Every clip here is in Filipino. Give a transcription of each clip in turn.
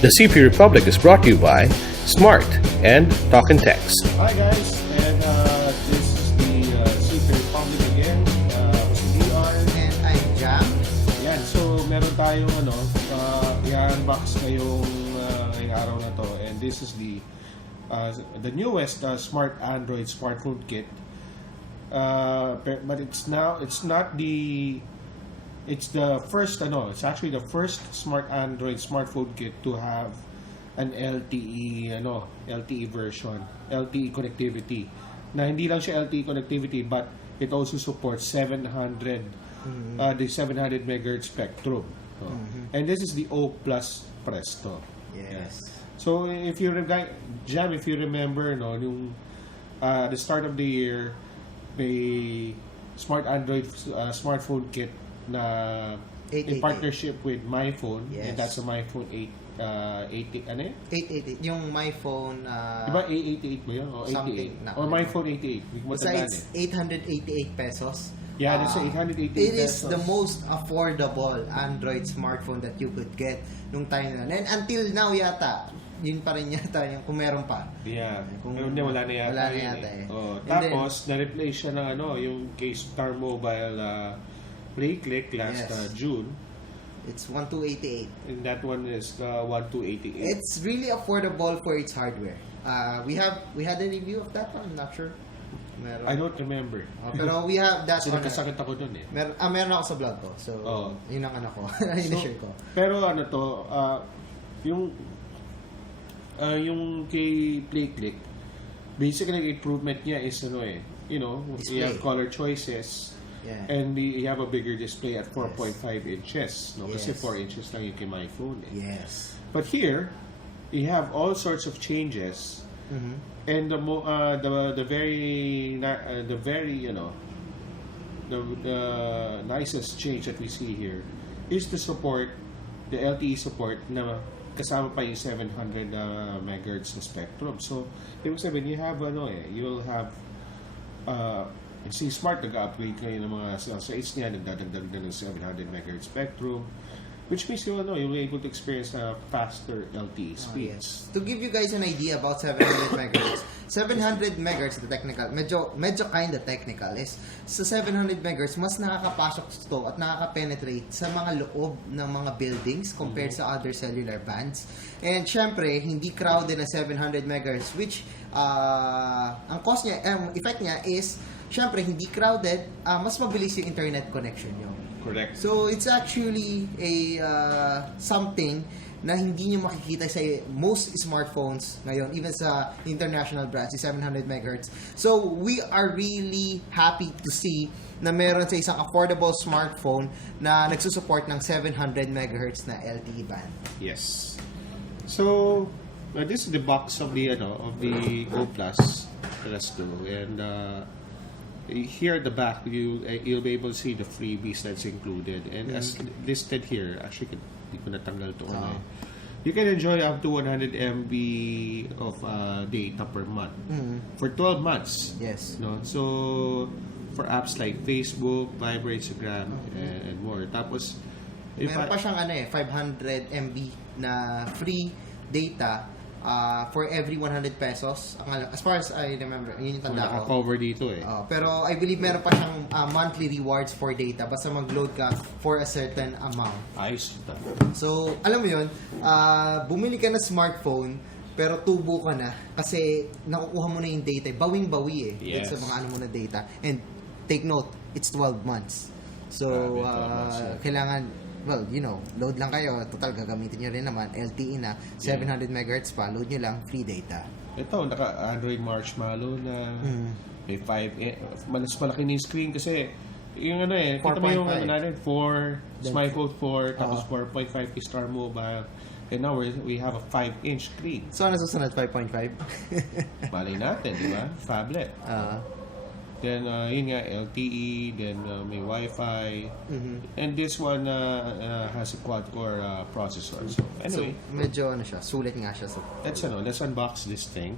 The CP Republic is brought to you by Smart and Talk and Text. Hi guys, and this is the CP Republic again. Si DR. And I'm Jam. Yan, so meron tayong i-unbox ngayong araw na to. And this is the newest Smart Android smartphone kit. But it's actually the first Smart Android smartphone kit to have an LTE version, LTE connectivity. Na hindi lang siya LTE connectivity, but it also supports 700 the 700 MHz spectrum. And this is the O+ Presto. Yes. So if you remember, yung the start of the year, may Smart Android smartphone kit na in partnership with MyPhone. Yes. And that's a MyPhone 888. Yung MyPhone diba 888 ba yun? O 88? Or MyPhone 88. Basta it's 888 pesos. Yeah, that's 888 It pesos. is the most affordable Android smartphone that you could get nung time na. And until now yata, yun pa rin yata yung kung meron pa. Yeah. Wala na yata. Tapos, na-replace siya ng yung kay Star Mobile Play-Click last June. It's 1288. And that one is 1288. It's really affordable for its hardware. We had a review of that one. I'm not sure. Meron. I don't remember. Pero we have that one. Kasakit ako dun eh. Meron ako sa vlog ko. So, yun ang ko. Share ko. Pero yung kay Play-Click, basically improvement niya is you have color choices. Yeah. And you have a bigger display at 4.5 inches. Kasi Yes. 4 inches lang yung kay my phone. Yes. But here, you have all sorts of changes. And the nicest change that we see here is the LTE support na kasama pa yung 700 MHz na spectrum. So, ibig sabihin, you'll have si Smart nag-upgrade kayo ng mga sa 8 niya, nagdadagdag na ng 700 MHz spectrum, which means you'll be able to experience faster LTE speeds. Yes. To give you guys an idea about 700 MHz, 700 MHz, the technical, medyo kind of technical, is sa 700 MHz, mas nakakapasok to at nakaka-penetrate sa mga loob ng mga buildings compared sa other cellular bands. And syempre, hindi crowded na 700 MHz, which ang cost niya, effect niya is, syempre, hindi crowded, mas mabilis yung internet connection nyo. Correct. So, it's actually a something na hindi nyo makikita sa most smartphones ngayon, even sa international brands, 700 MHz. So, we are really happy to see na meron sa isang affordable smartphone na nagsusupport ng 700 MHz na LTE band. Yes. So, this is the box of the O+ Presto, and here at the back, you'll be able to see the freebies that's included, and as listed here, actually, hindi ko natanggal to you can enjoy up to 100 MB of data per month for 12 months. Yes. So for apps like Facebook, Viber, Instagram, and more. Tapos meron pa siyang 500 MB na free data for every 100 pesos. As far as I remember, yun yung tanda ko. Cover dito eh. Pero I believe meron pa siyang monthly rewards for data basta mag-load ka for a certain amount. Ayos. So, alam mo yun, bumili ka na smartphone pero tubo ka na kasi nakukuha mo na yung data. Bawing-bawi Yes. sa mga mo na data. And take note, it's 12 months. So, kailangan load lang kayo. Total, gagamitin nyo rin naman. LTE na, 700 MHz pa. Load nyo lang, free data. Ito, naka-Android Marshmallow na may 5. Mas malaki na yung screen kasi yung kita mo yung 4, SmyPhone 4, tapos 4.5 kay Star Mobile. And now we have a 5-inch screen. So, ano susunod? 5.5? Malay natin, di ba? Phablet. Then, yun nga, LTE, then may Wi-Fi. And this one has a quad-core processor. So, anyway. So, medyo siya, sulit nga siya. So, let's unbox this thing.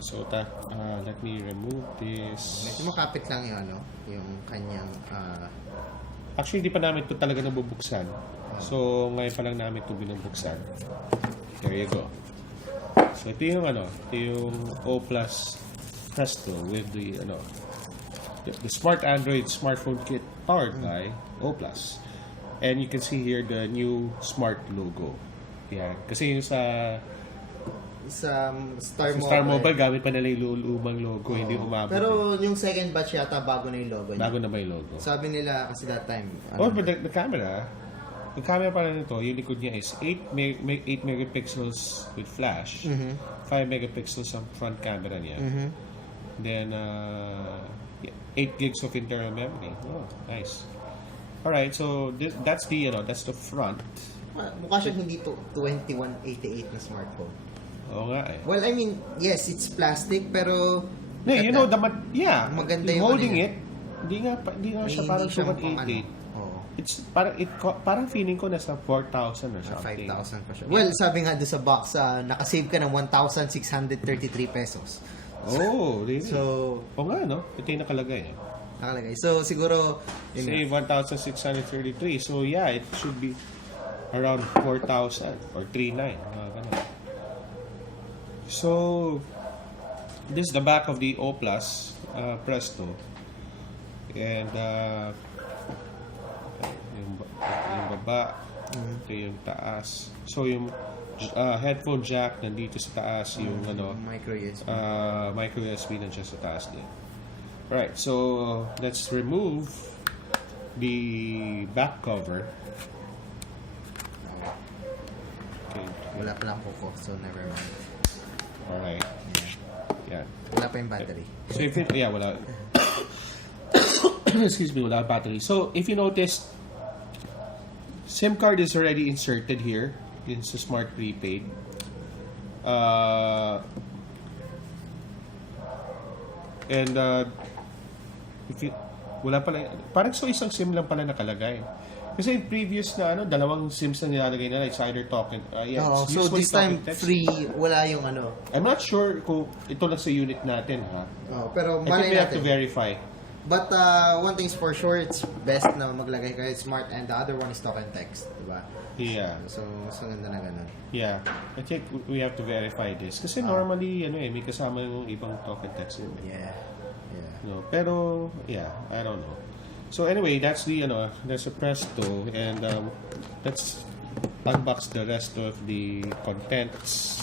So, let me remove this. medyo makapit lang yung yung kanyang Actually, hindi pa namin ito talaga nabubuksan. So, ngayon pa lang namin ito binubuksan. There you go. So, ito yung ito yung O Plus Presto with the the smart Android smartphone kit powered by O Plus. And you can see here the new smart logo. Yan. Kasi yung sa Star Mobile, gamit pa nila yung lumang logo, hindi umabot. Pero yung second batch yata, bago na yung logo niya. Bago na ba yung logo? Sabi nila kasi that time. But the camera pala nito, yung likod niya is 8 megapixels with flash, 5 megapixels ang front camera niya. Then 8 gigs of internal memory. Oh, nice. Alright, so that's the front. Mukha siyang hindi to 2188 na smartphone. Oo nga eh. Well, I mean, yes, it's plastic, pero No, you know, maganda yung holding ano it, hindi nga siya parang 2188. It's parang feeling ko nasa 4,000 or something. 5,000 pa siya. Well, sabi nga doon sa box, nakasave ka ng 1,633 pesos. Oh, really? So, nga, no? Ito yung nakalagay. Nakalagay. So, siguro, Say 1,633. So, yeah, it should be around 4,000 or 3,900. So, this is the back of the O Plus Presto. And, yung baba, ito yung taas. So, yung headphone jack nandito sa taas, yung micro USB. Micro USB nandiyan sa taas din. Right, so let's remove the back cover. Okay. Wala pa lang kuko, so never mind. Alright. Yeah. Wala pa yung battery. So if wala. Excuse me, wala battery. So if you notice, SIM card is already inserted here in sa Smart Prepaid. If you, wala pala, parang so isang SIM lang pala nakalagay. Kasi in previous na dalawang SIMs na nilalagay nila, it's either talking, so this time free, wala yung I'm not sure kung ito lang sa unit natin, ha? Pero I think we have to verify. But one thing's for sure, it's best na maglagay kayo smart, and the other one is talk and text, diba? Yeah. So, mas maganda na ganun. Yeah. I think we have to verify this. Kasi normally, may kasama yung ibang talk and text. Yeah. No, pero, yeah, I don't know. So anyway, that's the Presto, and let's unbox the rest of the contents.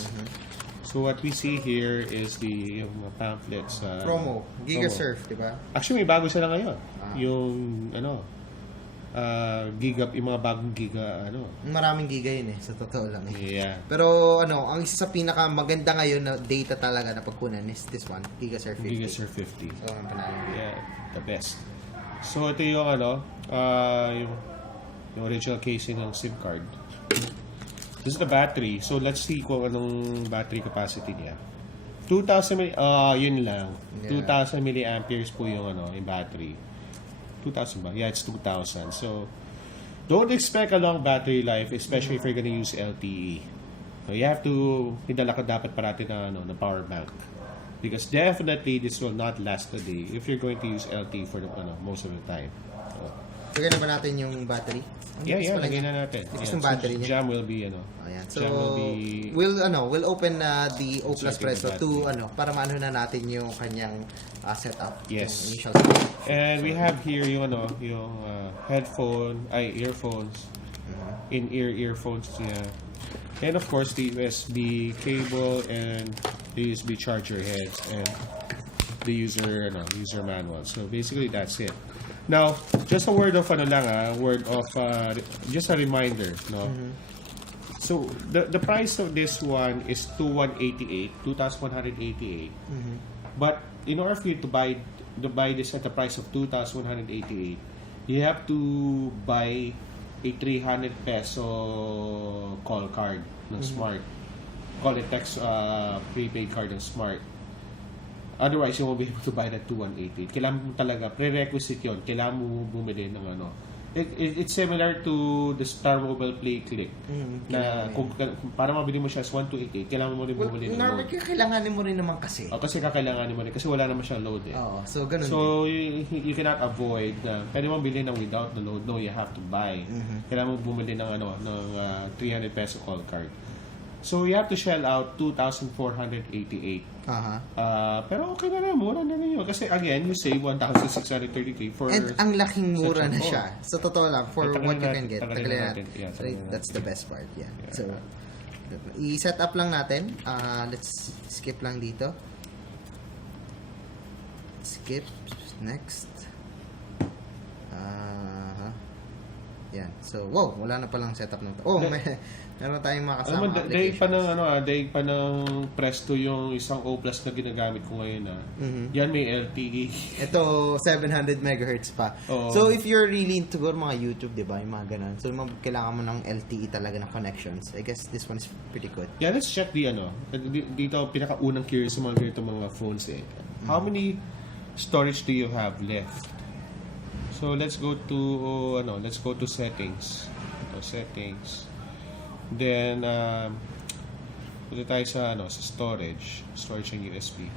So what we see here is the pamphlets. Promo, GigaSurf, di ba? Actually, may bago sila ngayon. Yung yung mga bagong giga, Maraming giga yun sa totoo lang. Yeah. Pero ang isa sa pinaka maganda ngayon na data talaga na pagkunan is this one, GigaSurf 50. GigaSurf 50. So, ang panalo. Yeah, the best. So ito yung yung original casing ng SIM card. This is the battery. So let's see kung anong battery capacity niya. 2,000 yun lang. Yeah. 2,000 milliamperes po yung yung battery. 2,000 ba? Yeah, it's 2,000. So don't expect a long battery life, especially if you're gonna use LTE. So you have to hidala ka dapat parati na power bank. Because definitely this will not last a day if you're going to use LTE for the most of the time. Lagyan na ba natin yung battery? Yeah, lagyan na natin. Yung battery niya. Jam will be Ayan. So Jam will be, we'll open the O Plus Presto to para maano na natin yung kanyang setup. Yes. Yung initial setup. And we have here yung earphones, in-ear earphones niya. And of course the USB cable and the USB charger heads and the user manual. So basically that's it. Now, just a word of just a reminder, no. So the price of this one is 2,188. But in order for you to buy this at the price of 2,188, you have to buy a 300 peso call card ng Smart. Call it text prepaid card ng Smart. Otherwise, you won't be able to buy that 2,188. Kailangan mo talaga, prerequisite yun. Kailangan mo bumili ng It's similar to the Star Mobile Play Click. Na kung para mabili mo siya as 1288, kailangan mo rin bumili ng Normal, load. kailanganin mo rin naman kasi. Kasi kakailanganin mo rin kasi wala naman siyang load eh. Oo, so ganun So you cannot avoid na pwede mo bilhin ng without the load. No, you have to buy. Kailangan mo bumili ng ng 300 peso call card. So you have to shell out 2,488. Pero okay na rin, mura na rin yun. Kasi again, you save 1,633 for... And ang laking mura na such a siya. Sa totoo lang, for what you can get. tagalin natin. Yeah, So, that's the best part. Yeah. Yeah. So, i-set up lang natin. Let's skip lang dito. Skip. Next. Yan. So, wow, wala na palang setup ng to. Oh, meron tayong makasama applications. Daig pa ng Presto yung isang O Plus na ginagamit ko ngayon. Yan may LTE. Ito, 700 megahertz pa. Oo. So, if you're really into mga YouTube, di ba, yung mga ganun. So, kailangan mo ng LTE talaga ng connections. I guess this one is pretty good. Yeah, let's check dito pinakaunang curious sa mga ganito mga phones eh. How many storage do you have left? So let's go to settings. Settings. Then punta tayo sa storage and USB.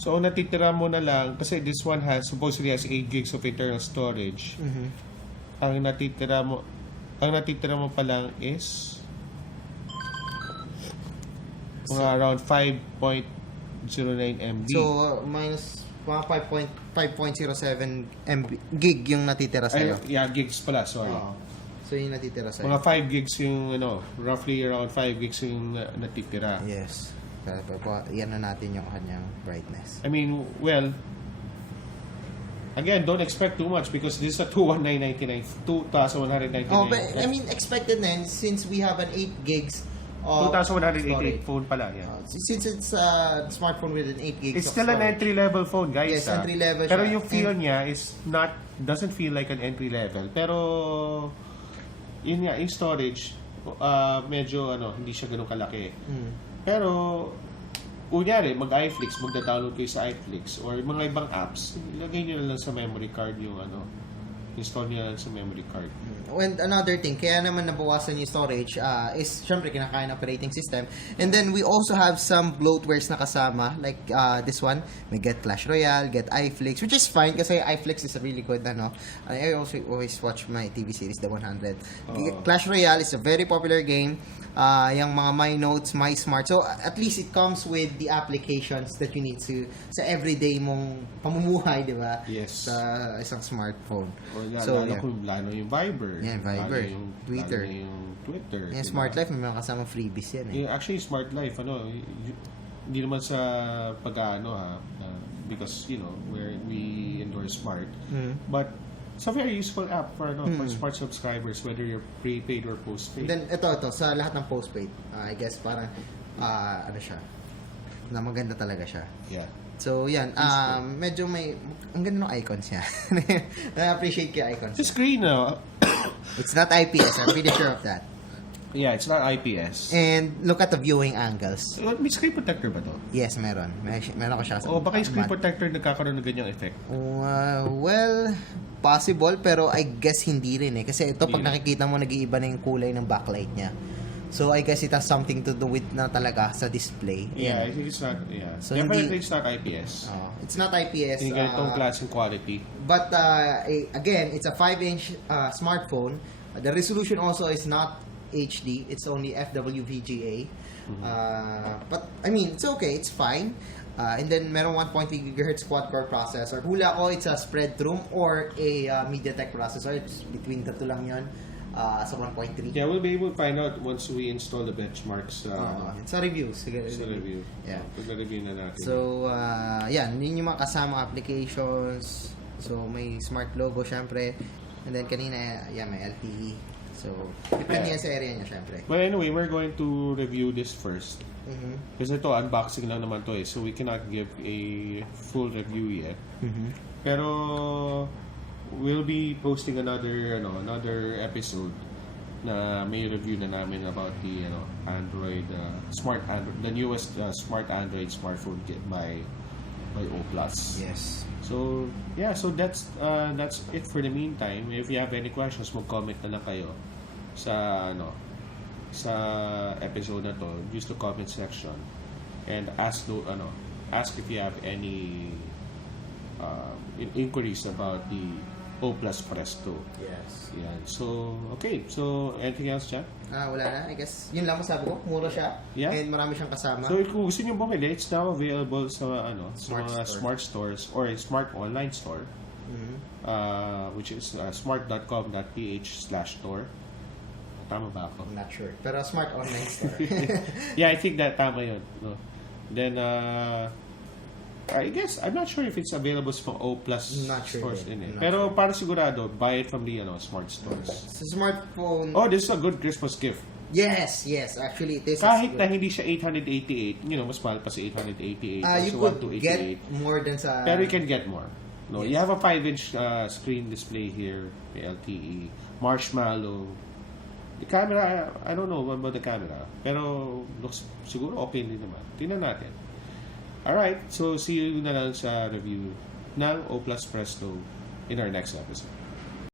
So natitira mo na lang kasi this one supposedly has 8 gigs of internal storage. Ang natitira mo pa lang is around 5.09 MB. So minus mga 5.07 MB gig yung natitira sa'yo. Gigs pala, sorry. So yung natitira sa'yo. Mga 5 gigs yung roughly around 5 gigs yung natitira. Yes. Yan na natin yung kanyang brightness. I mean, well, again, don't expect too much because this is a 2,199. But I mean, expected na yun since we have an 8 gigs 2,188 phone pala, yeah. Since it's a smartphone with an 8 gigs It's still an entry-level phone, guys. Yes, entry-level Pero siya. yung feel niya is doesn't feel like an entry-level. Pero, yun nga, yung storage, medyo, hindi siya ganun kalaki. Pero, kunyari, mag-iFlix, magda-download kayo sa iFlix, or mga ibang apps, ilagay nyo na lang sa memory card yung install nyo lang sa memory card. And another thing, kaya naman nabawasan yung storage is syempre kinakain ng operating system. And then we also have some bloatwares na kasama like this one, may get Clash Royale, get iFlix, which is fine kasi iFlix is a really good I also always watch my TV series The 100. Clash Royale is a very popular game. Yung mga My Notes, My Smart. So at least it comes with the applications that you need to sa everyday mong pamumuhay, di ba? Yes. Sa isang smartphone. Lalo yung Viber. Yeah, Viber. Yung Twitter. Lalo yung Twitter. Yung Smart Life, may mga kasamang freebies yan eh. Actually, Smart Life, hindi naman sa because, where we endorse Smart. But, it's a very useful app for Smart subscribers, whether you're prepaid or postpaid. And then, ito, sa lahat ng postpaid, I guess parang, siya, na maganda talaga siya. Yeah. So, yan. Medyo ang ganda ng icons niya. Na-appreciate ko yung icons The screen, It's not IPS. I'm pretty sure of that. Yeah, it's not IPS. And look at the viewing angles. May screen protector ba to? Yes, meron. Meron ko siya. Baka yung screen protector nagkakaroon ng ganyang effect. Well, possible, pero I guess hindi rin eh. Kasi ito, pag nakikita mo, nag-iiba na yung kulay ng backlight niya. So, I guess it has something to do with na talaga sa display. Yeah, I think it's not, So, definitely it's not IPS. It's not IPS. Hindi ganitong class and quality. But, again, it's a 5-inch smartphone. The resolution also is not HD. It's only FWVGA. But, I mean, it's okay. It's fine. And then, meron 1.3 GHz quad-core processor. Hula ko, it's a Spreadtrum or a MediaTek processor. It's between the two lang yun. Sa 1.3. Yeah, we'll be able to find out once we install the benchmarks. Sa reviews. Sa review. Yeah. Pag-review na natin. So, yan. Yun yung mga kasama applications. So, may smart logo, syempre. And then, kanina, may LTE. So, depende yan sa area niya, syempre. But anyway, we're going to review this first. Kasi ito, unboxing lang naman to eh. So, we cannot give a full review yet. Pero, we'll be posting another episode na may review na namin about the Android, the newest smart Android smartphone by by O+. Yes. So, yeah, so that's it for the meantime. If you have any questions, mag-comment na lang kayo sa sa episode na to. Use the comment section and ask if you have any inquiries about the O+ Presto. Yes. Yan. So, okay. So, anything else, Chan? Wala na. I guess, yun lang masabi ko. Mura siya. Yeah. And marami siyang kasama. So, kung gusto nyo bumili, it's now available sa Smart mga store. smart stores or a smart online store, which is smart.com.ph/store. Tama ba ako? I'm not sure. Pero smart online store. Yeah, I think that tama yun. No? Then, I guess, I'm not sure if it's available sa O+ Not sure stores din. din eh. Not Pero para sigurado, buy it from the smart stores. Sa smartphone. Oh, this is a good Christmas gift. Yes. Actually, it is. Kahit na hindi siya 888, mas mahal pa sa 888. You so could get more than sa... Pero you can get more. No, Yes. you have a 5-inch screen display here, may LTE, marshmallow. The camera, I don't know about the camera, pero looks siguro okay din naman. Tingnan natin. Alright, so see you na lang sa review ng O+ Presto in our next episode.